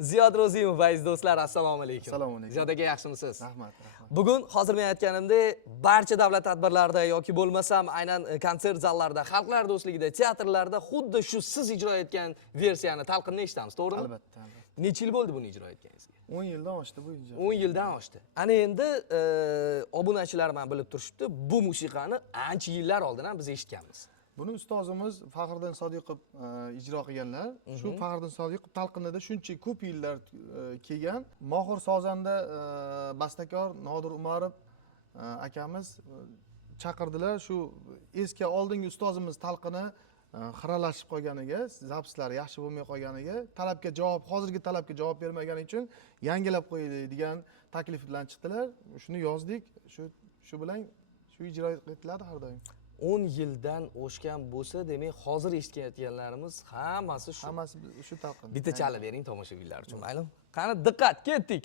Ziyod Ro'zimov aziz do'stlar, assalomu alaykum. Assalomu alaykum. Ziyod aka, yaxshimisiz? Rahmat. Bugun hozir men aytganimdek, barcha davlat tadbirlarida yoki bo'lmasam aynan konsert zallarida, xalqlar do'stligida, teatrlarda xuddi shu siz ijro etgan versiyani talqinni eshitamiz, to'g'rimi? Albatta. Necha yil bo'ldi buni ijro etganingizga? 10 yildan oshdi bu ijro. 10 yildan oshdi. Ana endi obunachilar ham bilib turishibdi, bu musiqani ancha yillar oldin ham biz eshitganmiz. Buni ustozimiz Faxriddin Sodiqov ijro qilganlar. Shu Faxriddin Sodiqov talqinida shuncha ko'p yillar kelgan. Mohir sozanda bastakor Nodir Umarov akamiz chaqirdilar. Shu eski oldingi ustozimiz talqini xiralashib qolganiga, zapslari yaxshi bo'lmay qolganiga, hozirgi talabga javob bermagani uchun yangilab qo'yaylik degan taklif bilan chiqdilar. Shuni yozdik. Shu bilan shu ijro etiladi har doim. 10 yildan oshgan bo'lsa, demak, hozir eshitayotganlarimiz hammasi shu. Hammasi shu talqin. Bitta chalib bering tomoshabinlar uchun, maylum. Qani diqqat, ketdik.